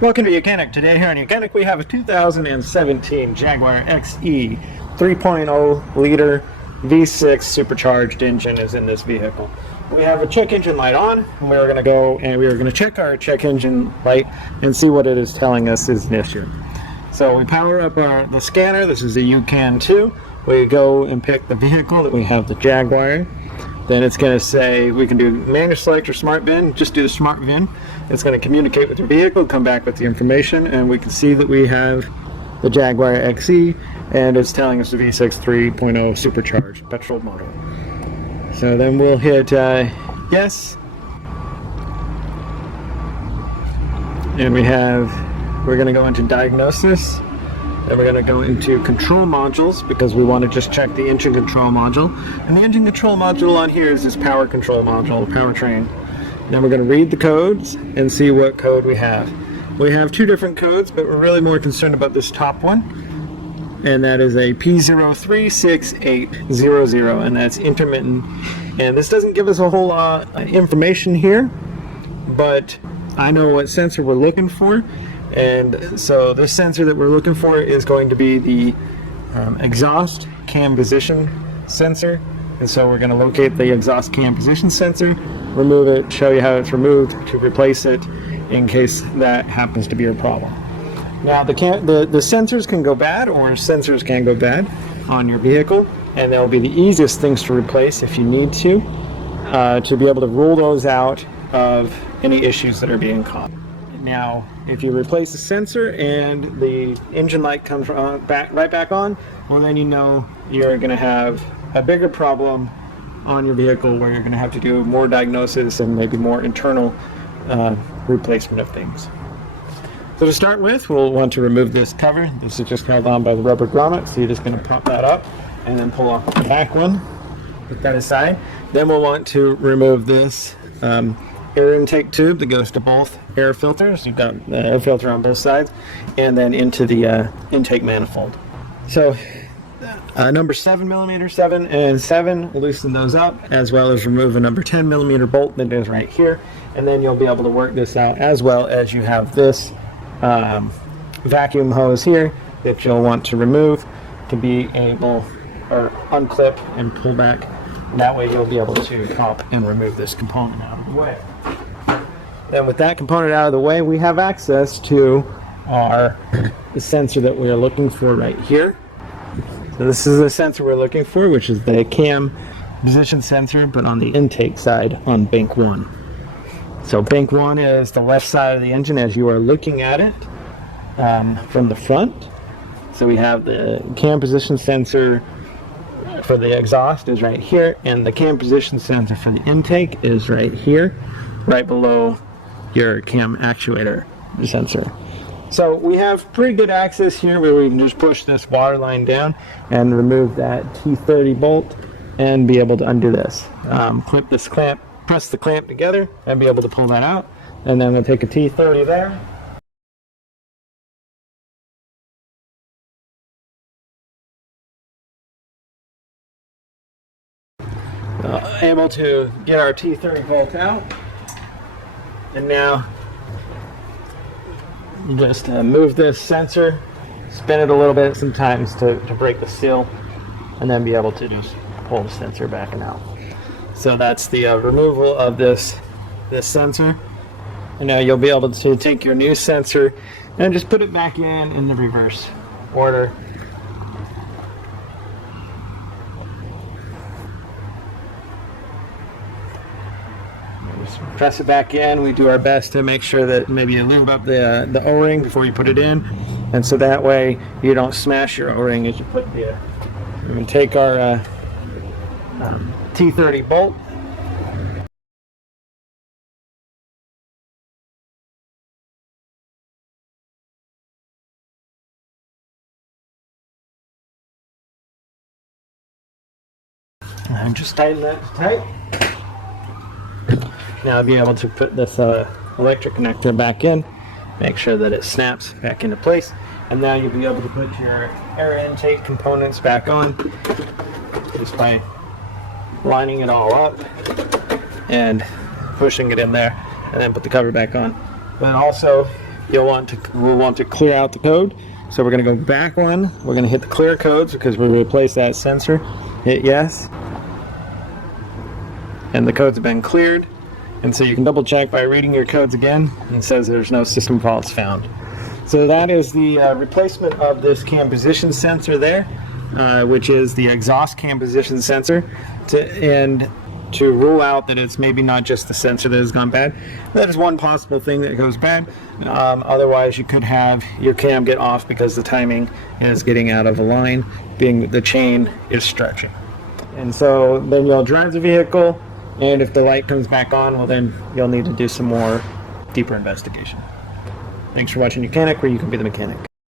Welcome to YOUCANIC. Today here on YOUCANIC we have a 2017 Jaguar XE 3.0 liter V6 supercharged engine is in this vehicle. We have a check engine light on, and we're going to go and we're going to check our check engine light and see what it is telling us is an issue. So we power up the scanner. This is a YOUCAN 2. We go and pick the vehicle that we have, the Jaguar. Then it's going to say we can do manual select or smart VIN. Just do the smart VIN. It's going to communicate with your vehicle, come back with the information, and we can see that we have the Jaguar XE, and it's telling us the V6 3.0 supercharged petrol motor. So then we'll hit yes, and we're going to go into Diagnosis. Then we're going to go into control modules because we want to just check the engine control module. And the engine control module on here is this power control module, powertrain. Then we're going to read the codes and see what code we have. We have two different codes, but we're really more concerned about this top one. And that is a P036800, and that's intermittent. And this doesn't give us a whole lot of information here, but I know what sensor we're looking for. And so this sensor that we're looking for is going to be the exhaust cam position sensor. And so we're going to locate the exhaust cam position sensor, remove it, show you how it's removed to replace it in case that happens to be your problem. Now the sensors can go bad, or sensors can go bad on your vehicle, and they'll be the easiest things to replace if you need to be able to rule those out of any issues that are being caused. Now, if you replace the sensor and the engine light comes right back on, well then you know you're going to have a bigger problem on your vehicle where you're going to have to do more diagnosis and maybe more internal replacement of things. So to start with, we'll want to remove this cover. This is just held on by the rubber grommet, so you're just going to pop that up and then pull off the back one, put that aside. Then we'll want to remove this air intake tube that goes to both air filters. You've got the air filter on both sides, and then into the intake manifold. So number 7mm, 7 and 7, loosen those up, as well as remove a number 10mm bolt that is right here, and then you'll be able to work this out, as well as you have this vacuum hose here that you'll want to remove to be able or unclip and pull back. That way you'll be able to pop and remove this component out of the way. Then with that component out of the way, we have access to the sensor that we are looking for right here. So this is the sensor we're looking for, which is the cam position sensor, but on the intake side on bank 1. So bank 1 is the left side of the engine as you are looking at it from the front. So we have the cam position sensor for the exhaust is right here, and the cam position sensor for the intake is right here, right below your cam actuator sensor. So we have pretty good access here where we can just push this water line down and remove that T30 bolt and be able to undo this. Clip this clamp, press the clamp together and be able to pull that out, and then we'll take a T30 there. Able to get our T30 bolt out, and now just move this sensor, spin it a little bit sometimes to break the seal, and then be able to just pull the sensor back and out. So that's the removal of this sensor, and now you'll be able to take your new sensor and just put it back in the reverse order. Press it back in. We do our best to make sure that maybe you lube up the O-ring before you put it in, and so that way you don't smash your O-ring as you put the. We're going to take our T30 bolt. And just tighten that tight. Now I'll be able to put this electric connector back in, make sure that it snaps back into place, and now you'll be able to put your air intake components back on just by lining it all up and pushing it in there, and then put the cover back on. But also we'll want to clear out the code. So we're going to go back one. We're going to hit the clear codes because we replaced that sensor. Hit yes. And the codes have been cleared. And so you can double check by reading your codes again. And it says there's no system faults found. So that is the replacement of this cam position sensor there, which is the exhaust cam position sensor. To rule out that it's maybe not just the sensor that has gone bad. That is one possible thing that goes bad. Otherwise, you could have your cam get off because the timing is getting out of a line, being the chain is stretching. And so then you'll drive the vehicle, and if the light comes back on, well then you'll need to do some more deeper investigation. Thanks for watching YOUCANIC, where you can be the mechanic.